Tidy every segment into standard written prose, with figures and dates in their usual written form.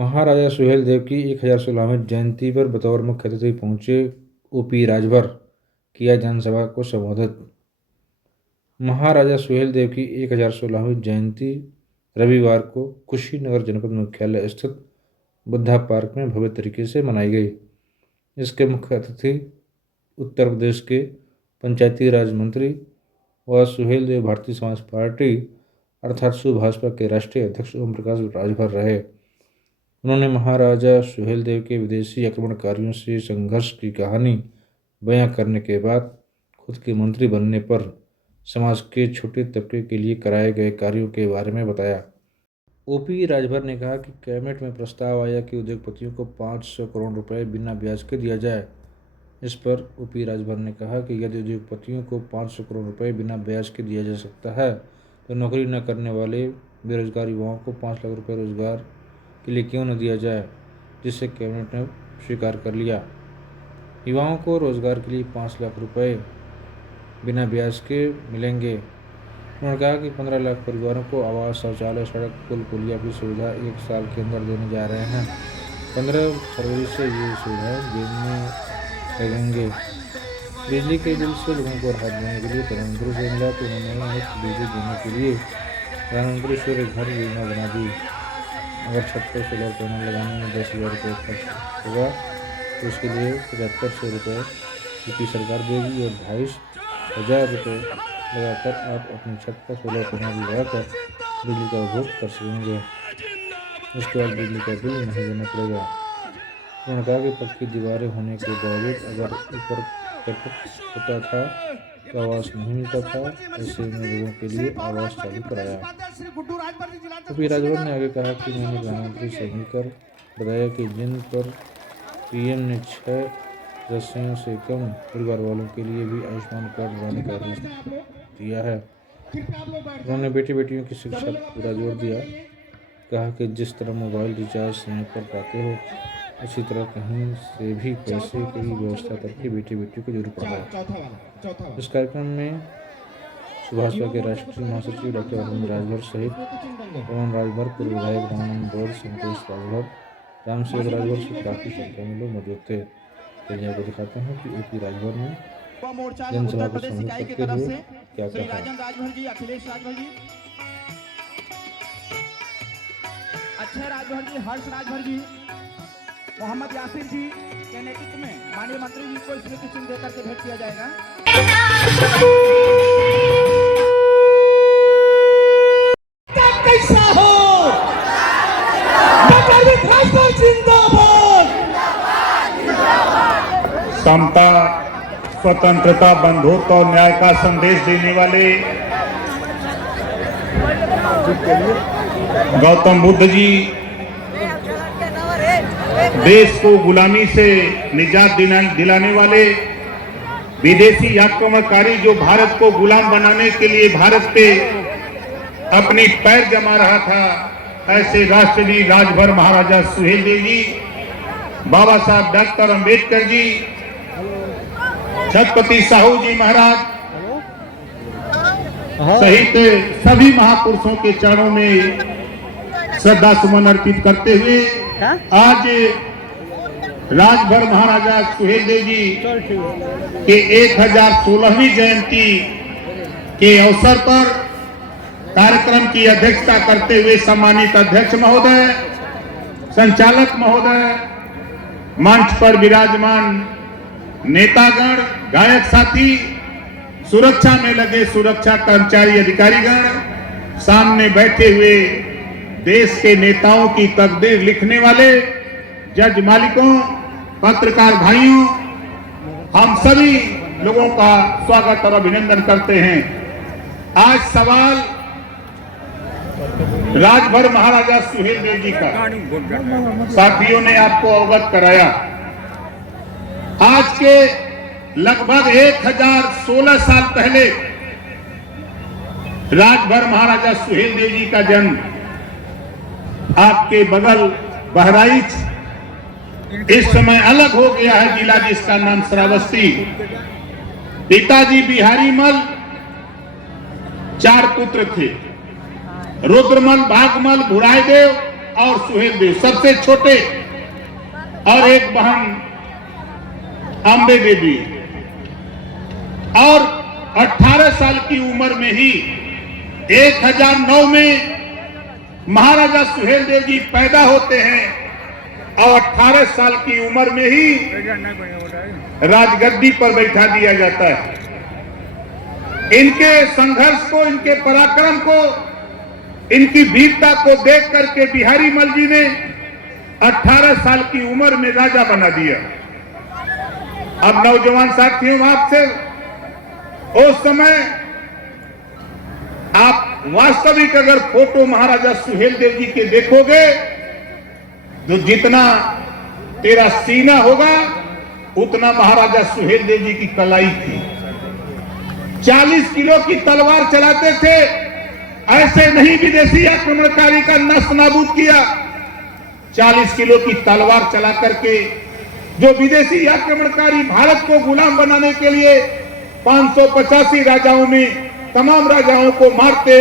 महाराजा सुहेलदेव की 1016वीं जयंती पर बतौर मुख्य अतिथि पहुंचे ओपी राजभर, किया जनसभा को संबोधित। महाराजा सुहेलदेव की 1016वीं जयंती रविवार को कुशीनगर जनपद मुख्यालय स्थित बुद्धा पार्क में भव्य तरीके से मनाई गई। इसके मुख्य अतिथि उत्तर प्रदेश के पंचायती राज मंत्री व सुहेलदेव भारतीय समाज पार्टी अर्थात सुभाषपा के राष्ट्रीय अध्यक्ष ओम प्रकाश राजभर रहे। उन्होंने महाराजा सुहेलदेव के विदेशी आक्रमणकारियों से संघर्ष की कहानी बयां करने के बाद खुद के मंत्री बनने पर समाज के छोटे तबके के लिए कराए गए कार्यों के बारे में बताया। ओपी राजभर ने कहा कि कैबिनेट में प्रस्ताव आया कि उद्योगपतियों को 500 करोड़ रुपए बिना ब्याज के दिया जाए। इस पर ओपी राजभर ने कहा कि यदि उद्योगपतियों को 500 करोड़ रुपए बिना ब्याज के दिया जा सकता है तो नौकरी न करने वाले बेरोजगार युवाओं को 5 लाख रुपए रोजगार के लिए क्यों न दिया जाए, जिसे कैबिनेट ने स्वीकार कर लिया। युवाओं को रोजगार के लिए 5 लाख रुपए बिना ब्याज के मिलेंगे। उन्होंने कहा कि 15 लाख परिवारों को आवास, शौचालय, सड़क, पुल पुलिया की सुविधा 1 साल के अंदर देने जा रहे हैं। 15 फरवरी से ये सुविधाएं देने लगेंगे। बिजली के बिल से लोगों को राहत देने के लिए प्रधानमंत्री से मिला तो उन्होंने मुफ्त बिजली देने के लिए प्रधानमंत्री सूर्य घर योजना बना दी। अगर छत पर सोलर पैनल लगाने में 10,000 रुपये खर्च होगा तो उसके लिए 7500 रुपये यूपी सरकार देगी और 2,500 रुपये लगाकर आप अपनी छत पर सोलर पैनल लगाकर बिजली का उपभोग कर सकेंगे। उसके बाद बिजली का बिल नहीं देना पड़ेगा। उन्होंने कहा कि पक्की दीवारें होने के बावजूद अगर ऊपर करकट होता था तो आवास नहीं मिलता था। ऐसे में लोगों के लिए आवास चालू कराया। ओपी राजभर ने आगे कहा कि मैंने प्रधानमंत्री से मिलकर बताया कि जिन पर पीएम ने 6 सदस्यों से कम परिवार वालों के लिए भी आयुष्मान कार्ड बनाने का आदेश दिया है। उन्होंने बेटी बेटियों की शिक्षा पर पूरा जोर दिया। कहा कि जिस तरह मोबाइल रिचार्ज समय पर पाते हो उसी तरह कहीं से भी पैसे की व्यवस्था करके बेटी बेटियों को जरूर पढ़ाओ। इस कार्यक्रम में सुभाषपा के राष्ट्रीय महासचिव डॉक्टर अरविंद राजभर सहित पवन राजभर, पूर्व विधायक रामानंद गौड़, संतोष राजभर, रामसेवक राजभर से काफी संख्या में लोग मौजूद थे। चलिए आपको दिखाते हैं कि ओपी राजभर ने जनसभा को संबोधित करते हुए क्या कहा। अखिलेश राजभर जी, अक्षय राजभर जी, हर्ष राजभर जी, मोहम्मद यासिर जी के नेतृत्व में माननीय मंत्री जी को स्मृति चिन्ह देकर के भेंट किया जाएगा। कैसा हो समता, स्वतंत्रता, बंधुत्व और न्याय का संदेश देने वाले गौतम बुद्ध जी देश को गुलामी से निजात दिलाने वाले, विदेशी आक्रमणकारी जो भारत को गुलाम बनाने के लिए भारत पे अपनी पैर जमा रहा था, ऐसे राष्ट्रपति राजभर महाराजा सुहेलदेव जी, बाबा साहब डॉक्टर अंबेडकर जी, छत्रपति साहू जी महाराज सहित सभी महापुरुषों के चरणों में श्रद्धा सुमन अर्पित करते हुए आज राजभर महाराजा सुहेलदेव जी के 1016वीं जयंती के अवसर पर कार्यक्रम की अध्यक्षता करते हुए सम्मानित अध्यक्ष महोदय, संचालक महोदय, मंच पर विराजमान नेतागण, गायक साथी, सुरक्षा में लगे सुरक्षा कर्मचारी अधिकारीगण, सामने बैठे हुए देश के नेताओं की तकदीर लिखने वाले जज मालिकों, पत्रकार भाइयों, हम सभी लोगों का स्वागत और अभिनंदन करते हैं। आज सवाल राजभर महाराजा सुहेलदेव जी का साथियों ने आपको अवगत कराया। आज के लगभग 1016 साल पहले राजभर महाराजा सुहेलदेव जी का जन्म आपके बगल बहराइच इस समय अलग हो गया है जिला जिसका नाम श्रावस्ती। पिताजी बिहारी मल, 4 पुत्र थे, रुद्रमल, भागमल, भुराईदेव और सुहेल देव सबसे छोटे, और एक बहन अम्बे देवी। और 18 साल की उम्र में ही 1009 में महाराजा सुहेल देव जी पैदा होते हैं और 18 साल की उम्र में ही राजगद्दी पर बैठा दिया जाता है। इनके संघर्ष को, इनके पराक्रम को, इनकी वीरता को देख करके बिहारी मल जी ने 18 साल की उम्र में राजा बना दिया। अब नौजवान साथियों, आपसे उस समय आप वास्तविक अगर फोटो महाराजा सुहेल देव जी के देखोगे तो जितना तेरा सीना होगा उतना महाराजा सुहेल देव जी की कलाई थी। 40 किलो की तलवार चलाते थे। ऐसे नहीं विदेशी आक्रमणकारी का नष्ट नाबूद किया। 40 किलो की तलवार चला करके जो विदेशी आक्रमणकारी भारत को गुलाम बनाने के लिए 585 राजाओं में तमाम राजाओं को मारते,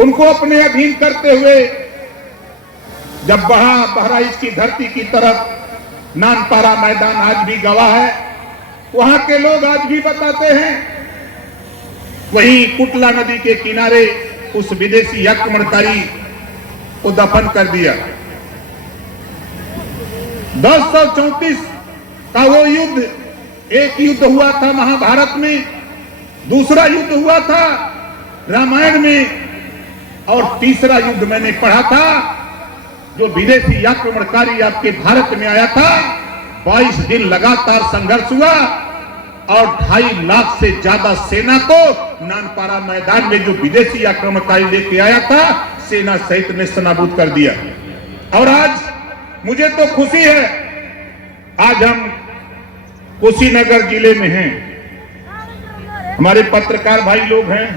उनको अपने अधीन करते हुए जब बढ़ा बहराइच की धरती की तरफ, नानपारा मैदान आज भी गवाह है, वहां के लोग आज भी बताते हैं, वहीं कुटला नदी के किनारे उस विदेशी आक्रमणकारी को दफन कर दिया। 1034 का वो युद्ध, एक युद्ध हुआ था महाभारत में, दूसरा युद्ध हुआ था रामायण में, और तीसरा युद्ध मैंने पढ़ा था जो विदेशी आक्रमणकारी आपके भारत में आया था। 22 दिन लगातार संघर्ष हुआ और 2.5 लाख से ज्यादा सेना को नानपारा मैदान में जो विदेशी आक्रमणकारी लेके आया था, सेना सहित नेस्तनाबूद कर दिया। और आज मुझे तो खुशी है, आज हम कुशीनगर जिले में हैं। हमारे पत्रकार भाई लोग हैं,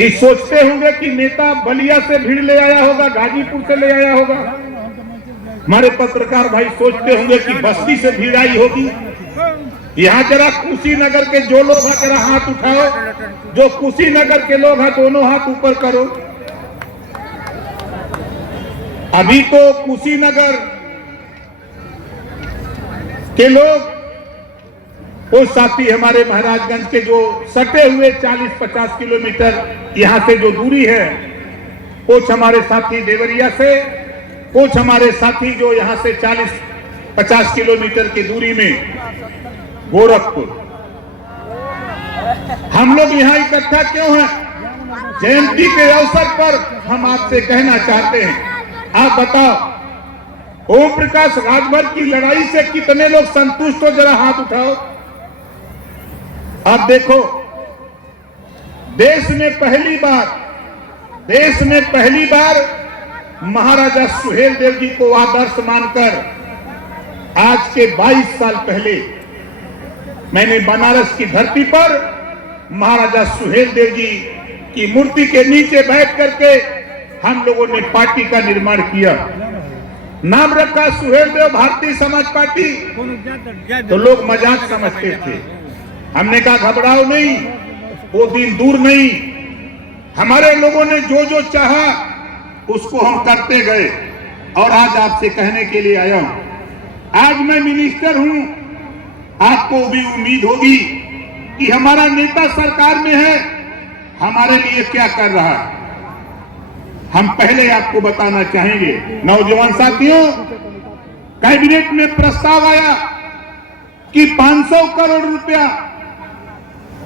ये सोचते होंगे कि नेता बलिया से भीड़ ले आया होगा, गाजीपुर से ले आया होगा। हमारे पत्रकार भाई सोचते होंगे कि बस्ती से भीड़ आई होगी। यहाँ जरा कुशीनगर के जो लोग हैं जरा हाथ उठाओ, जो कुशीनगर के लोग हैं दोनों हाथ ऊपर करो। अभी तो कुशीनगर के लोग, वो साथी हमारे महाराजगंज के जो सटे हुए 40-50 किलोमीटर यहां से जो दूरी है, कुछ हमारे साथी देवरिया से, कुछ हमारे साथी जो यहां से 40-50 किलोमीटर की दूरी में गोरखपुर, हम लोग यहां इकट्ठा क्यों हैं? जयंती के अवसर पर हम आपसे कहना चाहते हैं, आप बताओ ओम प्रकाश राजभर की लड़ाई से कितने लोग संतुष्ट हो? जरा हाथ उठाओ। अब देखो, देश में पहली बार महाराजा सुहेल देव जी को आदर्श मानकर आज के 22 साल पहले मैंने बनारस की धरती पर महाराजा सुहेल देव जी की मूर्ति के नीचे बैठ करके हम लोगों ने पार्टी का निर्माण किया। नाम रखा सुहेल देव भारतीय समाज पार्टी। तो लोग मजाक समझते थे। हमने कहा घबराओ नहीं, वो दिन दूर नहीं। हमारे लोगों ने जो जो चाहा उसको हम करते गए और आज आपसे कहने के लिए आया हूं। आज मैं मिनिस्टर हूं, आपको भी उम्मीद होगी कि हमारा नेता सरकार में है, हमारे लिए क्या कर रहा है। हम पहले आपको बताना चाहेंगे, नौजवान साथियों, कैबिनेट में प्रस्ताव आया कि 500 करोड़ रुपया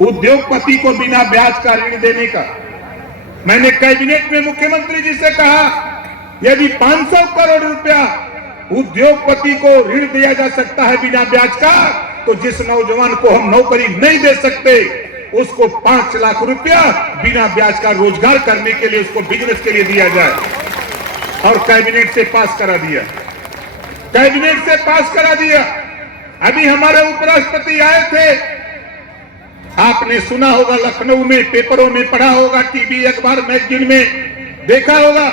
उद्योगपति को बिना ब्याज का ऋण देने का। मैंने कैबिनेट में मुख्यमंत्री जी से कहा, यदि 500 करोड़ रुपया उद्योगपति को ऋण दिया जा सकता है बिना ब्याज का, तो जिस नौजवान को हम नौकरी नहीं दे सकते उसको 5 लाख रुपया बिना ब्याज का रोजगार करने के लिए, उसको बिजनेस के लिए दिया जाए। और कैबिनेट से पास करा दिया, कैबिनेट से पास करा दिया। अभी हमारे उपराष्ट्रपति आए थे, आपने सुना होगा, लखनऊ में पेपरों में पढ़ा होगा, टीवी अखबार मैगजीन में देखा होगा।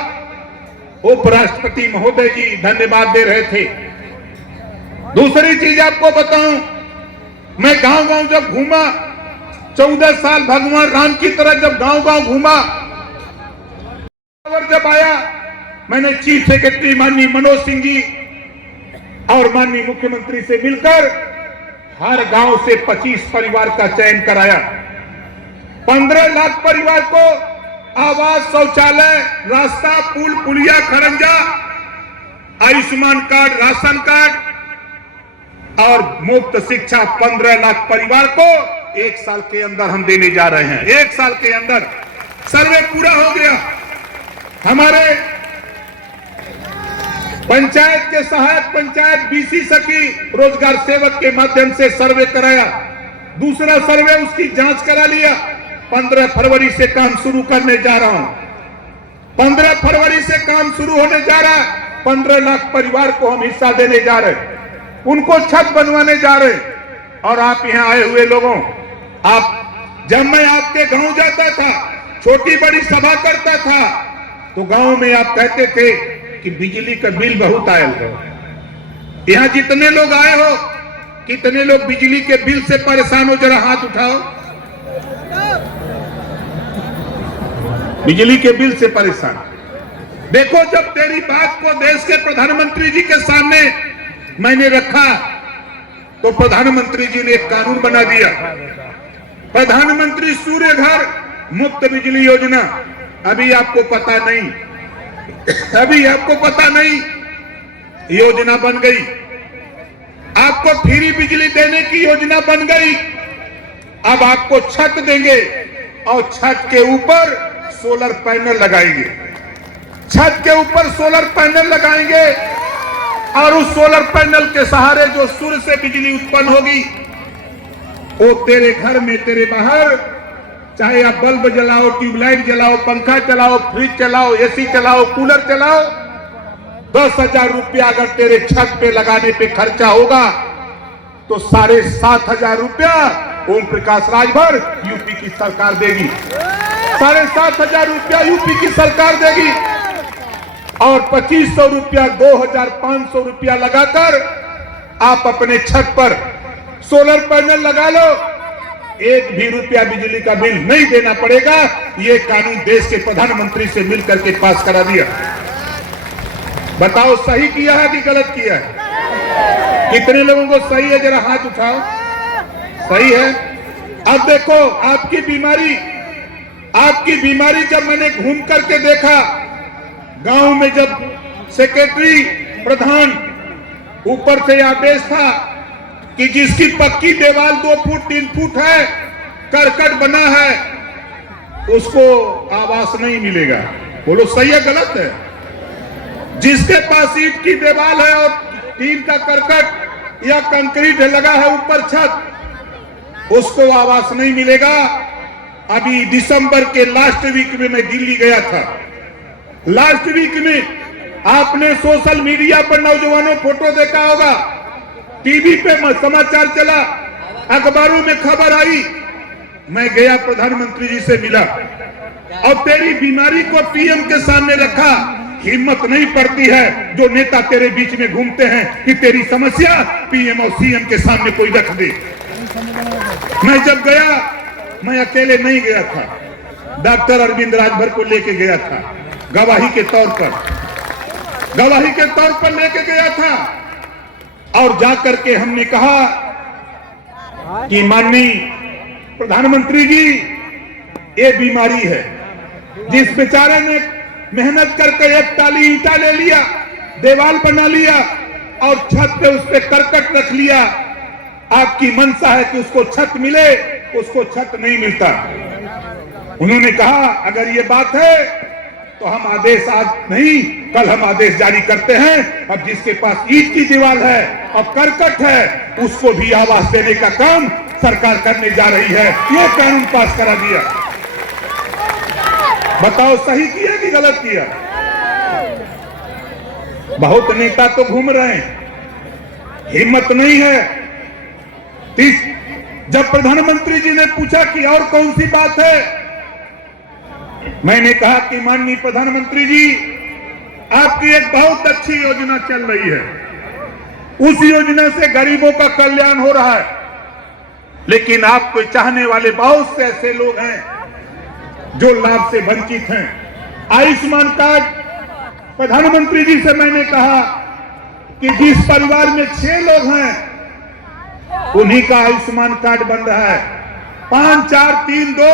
उपराष्ट्रपति महोदय जी धन्यवाद दे रहे थे। दूसरी चीज आपको बताऊं, मैं गांव गांव जब घूमा, 14 साल भगवान राम की तरह जब गांव गांव घूमा, और जब आया मैंने चीफ सेक्रेटरी माननीय मनोज सिंह जी और माननीय मुख्यमंत्री से मिलकर हर गांव से 25 परिवार का चयन कराया। 15 लाख परिवार को आवास, शौचालय, रास्ता, पुल, पुलिया, खरंजा, आयुष्मान कार्ड, राशन कार्ड और मुफ्त शिक्षा 15 लाख परिवार को 1 साल के अंदर हम देने जा रहे हैं। 1 साल के अंदर सर्वे पूरा हो गया। हमारे पंचायत के सहायक पंचायत बीसी सखी रोजगार सेवक के माध्यम से सर्वे कराया। दूसरा सर्वे उसकी जांच करा लिया। 15 फरवरी से काम शुरू करने जा रहा हूं। 15 फरवरी से काम शुरू होने जा रहा है। 15 लाख परिवार को हम हिस्सा देने जा रहे हैं, उनको छत बनवाने जा रहे हैं। और आप यहां आए हुए लोगों, आप जब मैं आपके गांव जाता था, छोटी बड़ी सभा करता था, तो गांव में आप कहते थे कि बिजली का बिल बहुत आया है। यहां जितने लोग आए हो, कितने लोग बिजली के बिल से परेशान हो, जरा हाथ उठाओ। बिजली के बिल से परेशान। देखो, जब तेरी बात को देश के प्रधानमंत्री जी के सामने मैंने रखा तो प्रधानमंत्री जी ने एक कानून बना दिया, प्रधानमंत्री सूर्य घर मुफ्त बिजली योजना। अभी आपको पता नहीं, अभी आपको पता नहीं, योजना बन गई। आपको फ्री बिजली देने की योजना बन गई। अब आपको छत देंगे और छत के ऊपर सोलर पैनल लगाएंगे। छत के ऊपर सोलर पैनल लगाएंगे और उस सोलर पैनल के सहारे जो सूर्य से बिजली उत्पन्न होगी, वो तेरे घर में, तेरे बाहर, चाहे आप बल्ब जलाओ, ट्यूबलाइट जलाओ, पंखा चलाओ, फ्रिज चलाओ, एसी चलाओ, कूलर चलाओ, 10,000 रुपया अगर तेरे छत पे लगाने पे खर्चा होगा तो 7,500 रुपया ओम प्रकाश राजभर यूपी की सरकार देगी। 7,500 रुपया यूपी की सरकार देगी और 2500 रुपया, 2,500 रुपया लगाकर आप अपने छत पर सोलर पैनल लगा लो। 1 भी रुपया बिजली का बिल नहीं देना पड़ेगा। ये कानून देश के प्रधानमंत्री से मिलकर के पास करा दिया। बताओ, सही किया है कि गलत किया है? कितने लोगों को सही है, जरा हाथ उठाओ। सही है। अब देखो, आपकी बीमारी जब मैंने घूम करके देखा, गांव में जब सेक्रेटरी, प्रधान, ऊपर से आदेश था कि जिसकी पक्की दीवार 2 फुट 3 फुट है, करकट बना है, उसको आवास नहीं मिलेगा। बोलो, सही है गलत है? जिसके पास ईंट की दीवार है और टीन का करकट या कंक्रीट लगा है ऊपर छत, उसको आवास नहीं मिलेगा। अभी दिसंबर के लास्ट वीक में मैं दिल्ली गया था। लास्ट वीक में आपने सोशल मीडिया पर नौजवानों फोटो देखा होगा, टीवी पे समाचार चला, अखबारों में खबर आई। मैं गया, प्रधानमंत्री जी से मिला और तेरी बीमारी को पीएम के सामने रखा। हिम्मत नहीं पड़ती है जो नेता तेरे बीच में घूमते हैं कि तेरी समस्या पीएम और सीएम के सामने कोई रख दे। मैं जब गया, मैं अकेले नहीं गया था, डॉक्टर अरविंद राजभर को लेके गया था, गवाही के तौर पर लेके गया था। और जाकर के हमने कहा कि माननीय प्रधानमंत्री जी, ये बीमारी है, जिस बेचारे ने मेहनत करके एक टाली ईंटा ले लिया, दीवार बना लिया और छत पे उस पे करकट रख लिया, आपकी मंशा है कि उसको छत मिले, उसको छत नहीं मिलता। उन्होंने कहा, अगर ये बात है तो हम आदेश आज नहीं, कल हम आदेश जारी करते हैं। अब जिसके पास ईंट की दीवार है और करकट है, उसको भी आवास देने का काम सरकार करने जा रही है। ये कानून पास करा दिया। बताओ, सही किया कि गलत किया? बहुत नेता तो घूम रहे हैं, हिम्मत नहीं है। जब प्रधानमंत्री जी ने पूछा कि और कौन सी बात है, मैंने कहा कि माननीय प्रधानमंत्री जी, आपकी एक बहुत अच्छी योजना चल रही है, उस योजना से गरीबों का कल्याण हो रहा है, लेकिन आपको चाहने वाले बहुत से ऐसे लोग हैं जो लाभ से वंचित हैं। आयुष्मान कार्ड प्रधानमंत्री जी से मैंने कहा कि जिस परिवार में 6 लोग हैं उन्हीं का आयुष्मान कार्ड बन रहा है, 5, 4, 3, 2,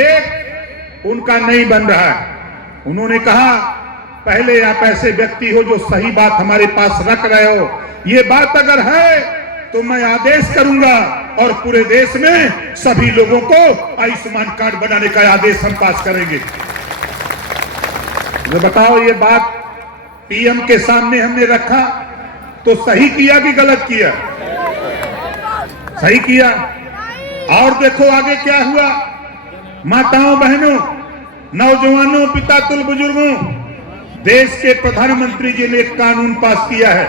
1 उनका नहीं बन रहा है। उन्होंने कहा पहले आप ऐसे व्यक्ति हो जो सही बात हमारे पास रख रहे हो, ये बात अगर है तो मैं आदेश करूंगा और पूरे देश में सभी लोगों को आयुष्मान कार्ड बनाने का आदेश हम पास करेंगे। तो बताओ ये बात पीएम के सामने हमने रखा तो सही किया कि गलत किया? सही किया। और देखो आगे क्या हुआ। माताओं, बहनों, नौजवानों, पिता तुल बुजुर्गों, देश के प्रधानमंत्री जी ने एक कानून पास किया है।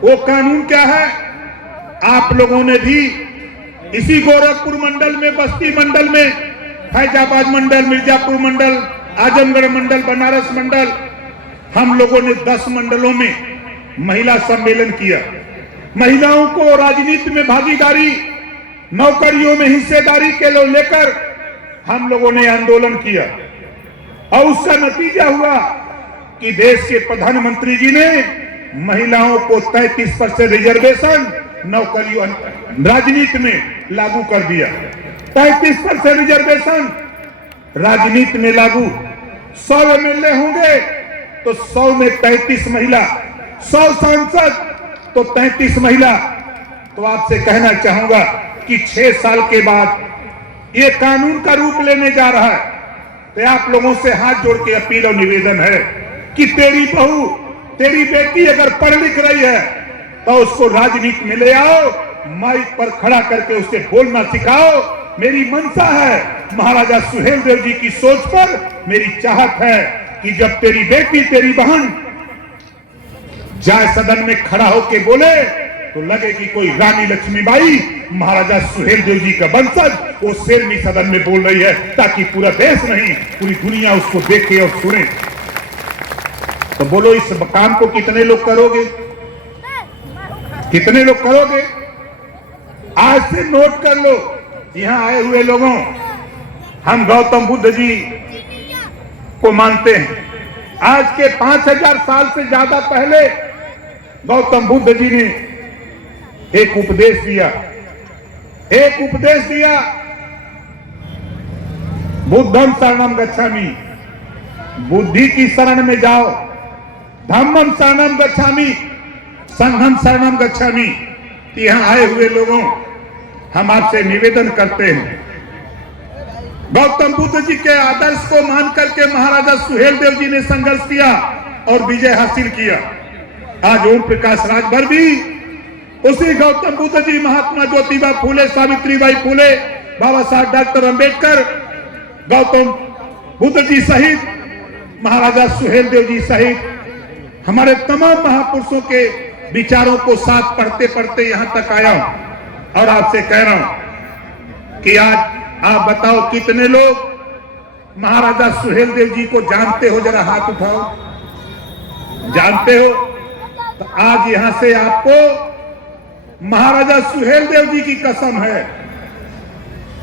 वो कानून क्या है? आप लोगों ने भी इसी गोरखपुर मंडल में, बस्ती मंडल में, फैजाबाद मंडल, मिर्जापुर मंडल, आजमगढ़ मंडल, बनारस मंडल, हम लोगों ने 10 मंडलों में महिला सम्मेलन किया। महिलाओं को राजनीति में भागीदारी, नौकरियों में हिस्सेदारी के लिए लेकर हम लोगों ने आंदोलन किया और उसका नतीजा हुआ कि देश के प्रधानमंत्री जी ने महिलाओं को 33% रिजर्वेशन नौकरियों, राजनीति में लागू कर दिया। 33% रिजर्वेशन राजनीति में लागू। 100 एमएलए होंगे तो 100 में 33 महिला, 100 सांसद तो 33 महिला। तो आपसे कहना चाहूंगा कि 6 साल के बाद ये कानून का रूप लेने जा रहा है। तो आप लोगों से हाथ जोड़ के अपील और निवेदन है कि तेरी बहू, तेरी बेटी अगर पढ़ लिख रही है तो उसको राजनीति में ले आओ, माइक पर खड़ा करके उसे बोलना सिखाओ। मेरी मंशा है, महाराजा सुहेलदेव जी की सोच पर मेरी चाहत है कि जब तेरी बेटी, तेरी बहन जाए सदन में खड़ा होके बोले तो लगे कि कोई रानी लक्ष्मीबाई, महाराजा सुहेलदेव जी का वंशज, वो शेरनी सदन में बोल रही है, ताकि पूरा देश नहीं पूरी दुनिया उसको देखे और सुने। तो बोलो इस काम को कितने लोग करोगे? कितने लोग करोगे? आज से नोट कर लो। यहां आए हुए लोगों, हम गौतम बुद्ध जी को मानते हैं। आज के 5000 साल से ज्यादा पहले गौतम बुद्ध जी ने एक उपदेश दिया। एक उपदेश दिया, बुद्धम शरणम गच्छामि, बुद्धि की शरण में जाओ। धम्मम शरणम गच्छामि, संघम शरणम गच्छामि। यहां आए हुए लोगों, हम आपसे निवेदन करते हैं, गौतम बुद्ध जी के आदर्श को मान करके महाराजा सुहेलदेव जी ने संघर्ष किया और विजय हासिल किया। आज ओम प्रकाश राजभर भी उसी गौतम बुद्ध जी, महात्मा ज्योतिबा फूले, सावित्रीबाई फूले, बाबा साहब डॉक्टर अंबेडकर, गौतम बुद्ध जी सहित, महाराजा सुहेलदेव जी सहित हमारे तमाम महापुरुषों के विचारों को साथ पढ़ते पढ़ते यहां तक आया हूं। और आपसे कह रहा हूं कि आज आप बताओ कितने लोग महाराजा सुहेलदेव जी को जानते हो? जरा हाथ उठाओ। जानते हो? तो आज यहां से आपको महाराजा सुहेलदेव जी की कसम है,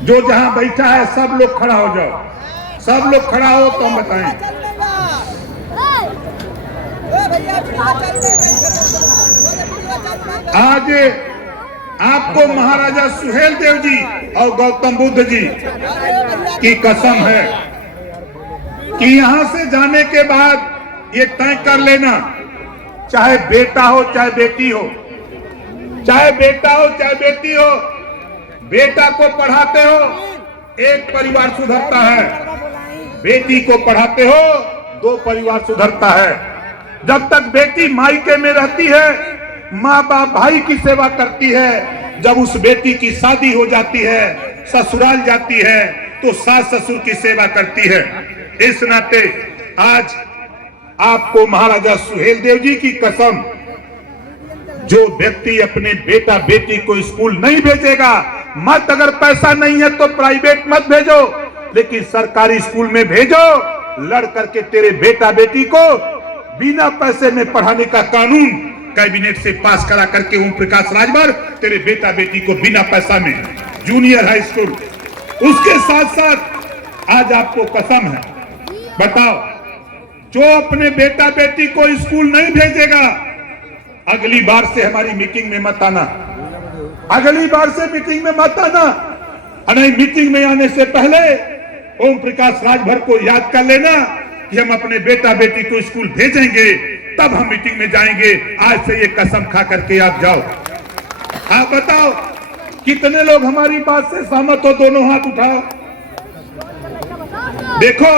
जो जहां बैठा है सब लोग खड़ा हो जाओ। सब लोग खड़ा हो तो हम बताएं। आज आपको महाराजा सुहेलदेव जी और गौतम बुद्ध जी की कसम है कि यहां से जाने के बाद ये तय कर लेना, चाहे बेटा हो चाहे बेटी हो, चाहे बेटा हो चाहे बेटी हो, बेटा को पढ़ाते हो एक परिवार सुधरता है, बेटी को पढ़ाते हो 2 परिवार सुधरता है। जब तक बेटी मायके में रहती है, माँ बाप भाई की सेवा करती है। जब उस बेटी की शादी हो जाती है, ससुराल जाती है, तो सास ससुर की सेवा करती है। इस नाते आज आपको महाराजा सुहेलदेव जी की कसम, जो व्यक्ति अपने बेटा बेटी को स्कूल नहीं भेजेगा, मत, अगर पैसा नहीं है तो प्राइवेट मत भेजो, लेकिन सरकारी स्कूल में भेजो। लड़ करके तेरे बेटा बेटी को बिना पैसे में पढ़ाने का कानून कैबिनेट से पास करा करके ओम प्रकाश राजभर तेरे बेटा बेटी को बिना पैसा में जूनियर हाई स्कूल। उसके साथ साथ आज आपको कसम है, बताओ, जो अपने बेटा बेटी को स्कूल नहीं भेजेगा, अगली बार से हमारी मीटिंग में मत आना, अगली बार से मीटिंग में मत आना। नहीं, मीटिंग में आने से पहले ओम प्रकाश राजभर को याद कर लेना कि हम अपने बेटा बेटी को स्कूल भेजेंगे, तब हम मीटिंग में जाएंगे। आज से ये कसम खा करके आप जाओ। आप बताओ कितने लोग हमारी बात से सहमत हो? दोनों हाथ उठाओ। देखो,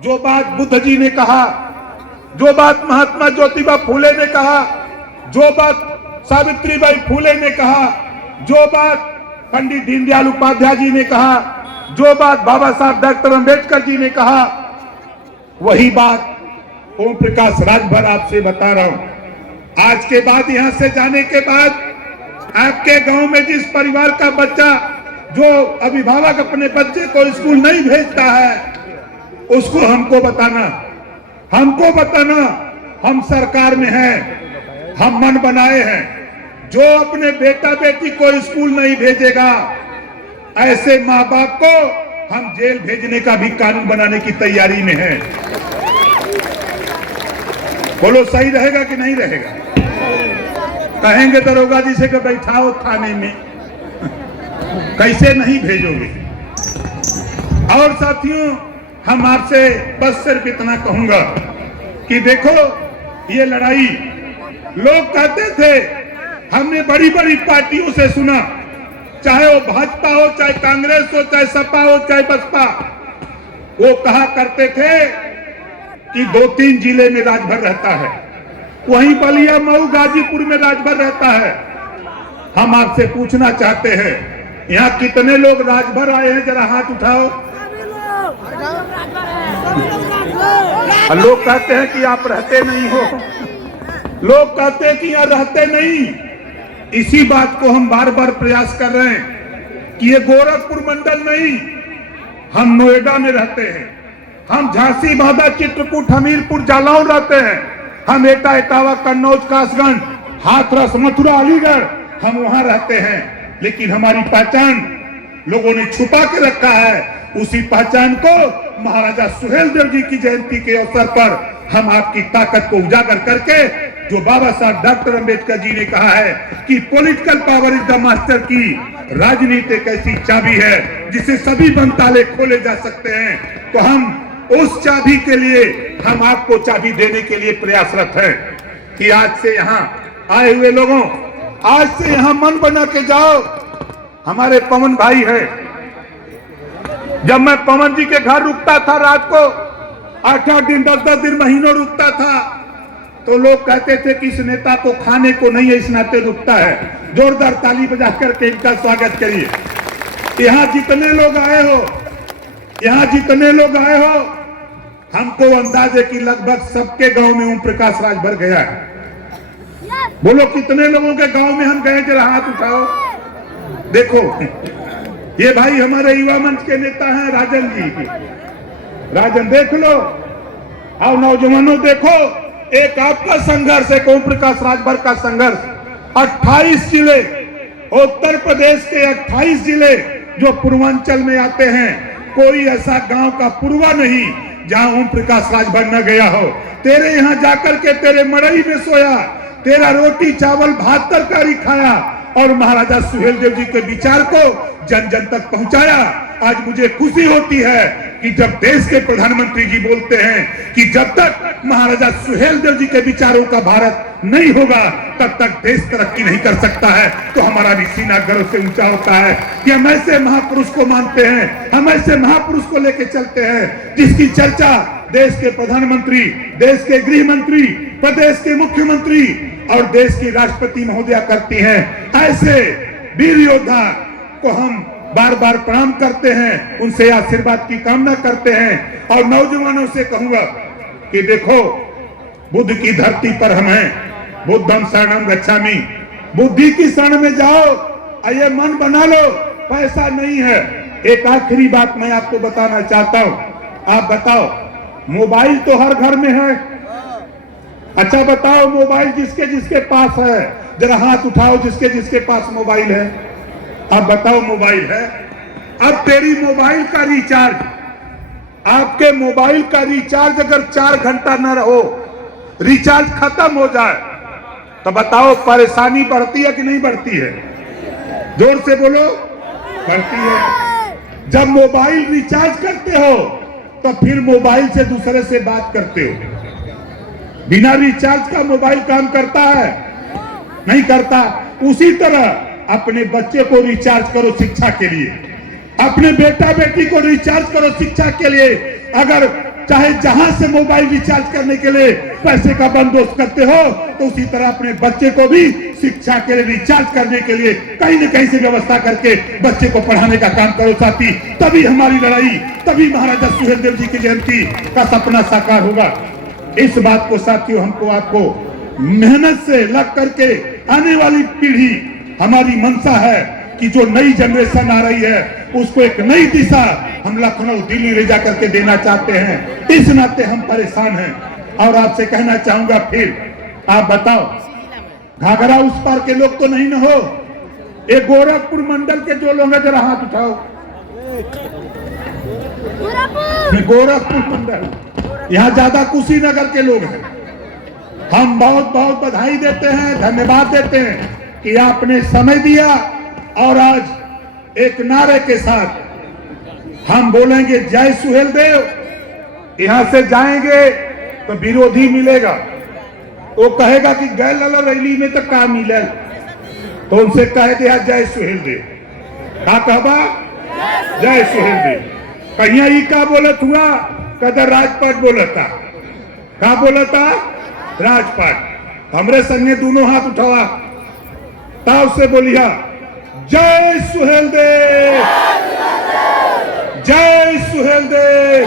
जो बात बुद्ध जी ने कहा, जो बात महात्मा ज्योतिबा फूले ने कहा, जो बात सावित्रीबाई फूले ने कहा, जो बात पंडित दीनदयाल उपाध्याय जी ने कहा, जो बात बाबा साहब डॉक्टर अंबेडकर जी ने कहा, वही बात ओम प्रकाश राजभर आपसे बता रहा हूं। आज के बाद, यहां से जाने के बाद, आपके गांव में जिस परिवार का बच्चा, जो अभिभावक अपने बच्चे को स्कूल नहीं भेजता है, उसको हमको बताना, हमको बताना। हम सरकार में हैं, हम मन बनाए हैं। जो अपने बेटा बेटी को स्कूल नहीं भेजेगा, ऐसे माँ बाप को हम जेल भेजने का भी कानून बनाने की तैयारी में हैं। बोलो, सही रहेगा कि नहीं रहेगा? कहेंगे दरोगा जी से कि बैठाओ थाने में, कैसे नहीं भेजोगे? और साथियों, हम आपसे बस सिर्फ इतना कहूंगा कि देखो, ये लड़ाई लोग कहते थे, हमने बड़ी बड़ी पार्टियों से सुना, चाहे वो भाजपा हो, चाहे कांग्रेस हो, चाहे सपा हो, चाहे बसपा, वो कहा करते थे कि 2-3 जिले में राजभर रहता है, वहीं बलिया, मऊ, गाजीपुर में राजभर रहता है। हम आपसे पूछना चाहते हैं, यहाँ कितने लोग राजभर आए हैं? जरा हाथ उठाओ। लोग कहते हैं कि आप रहते नहीं हो, लोग कहते हैं कि यहाँ रहते नहीं। इसी बात को हम बार बार प्रयास कर रहे हैं कि ये गोरखपुर मंडल नहीं, हम नोएडा में रहते हैं, हम झांसी, बांदा, चित्रकूट, हमीरपुर, जालौन रहते हैं, हम एटा, इटावा, कन्नौज, कासगंज, हाथरस, मथुरा, अलीगढ़, हम वहां रहते हैं। लेकिन हमारी पहचान लोगों ने छुपा के रखा है। उसी पहचान को महाराजा सुहेलदेव जी की जयंती के अवसर पर हम आपकी ताकत को उजागर करके, जो बाबा साहब डॉक्टर अंबेडकर जी ने कहा है कि political power is the master की, राजनीति एक ऐसी चाबी है जिसे सभी बंद ताले खोले जा सकते हैं। तो हम उस चाबी के लिए, हम आपको चाबी देने के लिए प्रयासरत हैं कि आज से यहाँ आए हुए लोगों, आज से यहाँ मन बना के जाओ। हमारे पवन भाई है, जब मैं पवन जी के घर रुकता था रात को, 8-8 दिन, 10-10 दिन, महीनों रुकता था, तो लोग कहते थे कि इस नेता को खाने को नहीं है, इस नाते रुकता है। जोरदार ताली बजा करके इनका स्वागत करिए। यहाँ जितने लोग आए हो, यहाँ जितने लोग आए हो, हमको अंदाज है कि लगभग सबके गांव में ओम प्रकाश राजभर गया है। बोलो, कितने लोगों के गांव में हम गए? जरा हाथ उठाओ। देखो, ये भाई हमारे युवा मंच के नेता हैं, राजन जी। राजन देख लो, और नौजवानों देखो, एक आपका संघर्ष है, ओम प्रकाश राजभर का संघर्ष। 28 जिले, उत्तर प्रदेश के 28 जिले जो पूर्वांचल में आते हैं, कोई ऐसा गांव का पूर्वा नहीं जहां ओम प्रकाश राजभर न गया हो। तेरे यहां जाकर के तेरे मड़ई में सोया, तेरा रोटी चावल भात तरकारी खाया, और महाराजा सुहेलदेव जी के विचार को जन जन तक पहुंचाया। आज मुझे खुशी होती है कि जब देश के प्रधानमंत्री जी बोलते हैं कि जब तक महाराजा सुहेलदेव जी के विचारों का भारत नहीं होगा, तब तक देश तरक्की नहीं कर सकता है, तो हमारा भी सीना गर्व से ऊंचा होता है कि हम ऐसे महापुरुष को मानते हैं, हम ऐसे महापुरुष को लेके चलते हैं जिसकी चर्चा देश के प्रधानमंत्री, देश के गृह मंत्री, प्रदेश के मुख्यमंत्री और देश की राष्ट्रपति महोदया करती हैं। ऐसे वीर योद्धा को हम बार बार प्रणाम करते हैं, उनसे आशीर्वाद की कामना करते हैं। और नौजवानों से कहूंगा कि देखो, बुद्ध की धरती पर हम हैं, बुद्धं शरणं गच्छामि, बुद्धि की शरण में जाओ, ये मन बना लो, पैसा नहीं है। एक आखिरी बात मैं आपको बताना चाहता हूं, आप बताओ, मोबाइल तो हर घर में है। अच्छा बताओ, मोबाइल जिसके जिसके पास है, जरा हाथ उठाओ जिसके जिसके पास मोबाइल है। अब बताओ, मोबाइल है। अब तेरी मोबाइल का रिचार्ज आपके मोबाइल का रिचार्ज अगर 4 घंटा न रहो, रिचार्ज खत्म हो जाए, तो बताओ परेशानी बढ़ती है कि नहीं बढ़ती है? जोर से बोलो, बढ़ती है। जब मोबाइल रिचार्ज करते हो तो फिर मोबाइल से दूसरे से बात करते हो। बिना रिचार्ज का मोबाइल काम करता है? नहीं करता। उसी तरह अपने बच्चे को रिचार्ज करो शिक्षा के लिए, अपने बेटा बेटी को रिचार्ज करो शिक्षा के लिए। अगर चाहे जहां से मोबाइल रिचार्ज करने के लिए पैसे का बंदोबस्त करते हो, तो उसी तरह अपने बच्चे को भी शिक्षा के लिए रिचार्ज करने के लिए कहीं न कहीं से व्यवस्था करके बच्चे को पढ़ाने का काम करो साथी। तभी हमारी लड़ाई, तभी महाराजा सुहेलदेव जी की जयंती का सपना साकार होगा। इस बात को साथियों, हमको आपको मेहनत से लग करके आने वाली पीढ़ी, हमारी मंशा है कि जो नई जनरेशन आ रही है उसको एक नई दिशा हम लखनऊ दिल्ली ले जाकर के देना चाहते हैं। इस नाते हम परेशान हैं। और आपसे कहना चाहूंगा, फिर आप बताओ, घाघरा उस पार के लोग तो नहीं न हो? एक गोरखपुर मंडल के जो लोग हैं जरा हाथ उठाओ। गोरखपुर मंडल, यहाँ ज्यादा कुशीनगर के लोग हैं। हम बहुत बहुत बधाई देते हैं, धन्यवाद देते हैं कि आपने समय दिया। और आज एक नारे के साथ हम बोलेंगे जय सुहेलदेव। यहां से जाएंगे तो विरोधी मिलेगा, वो कहेगा कि गए लला रैली में तो का मिले, तो उनसे कह दिया जय सुहेलदेव। का कहबा? जय सुहेलदेव। कहिया ही का बोलत हुआ? कदर राजपाट बोलता। का बोलता? राजपाट। हमरे संगे दोनों हाथ उठावा, ताव से बोलिया जय सुहेलदेव, जय सुहेलदेव,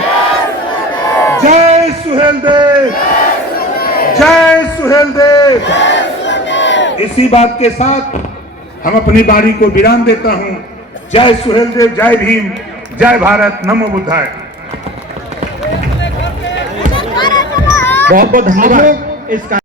जय सुहेलदेव, जय सुहेलदेव। इसी बात के साथ हम अपनी बारी को विराम देता हूं। जय सुहेलदेव, जय भीम, जय भारत, नमो बुद्धाय। बहुत बहुत धन्यवाद।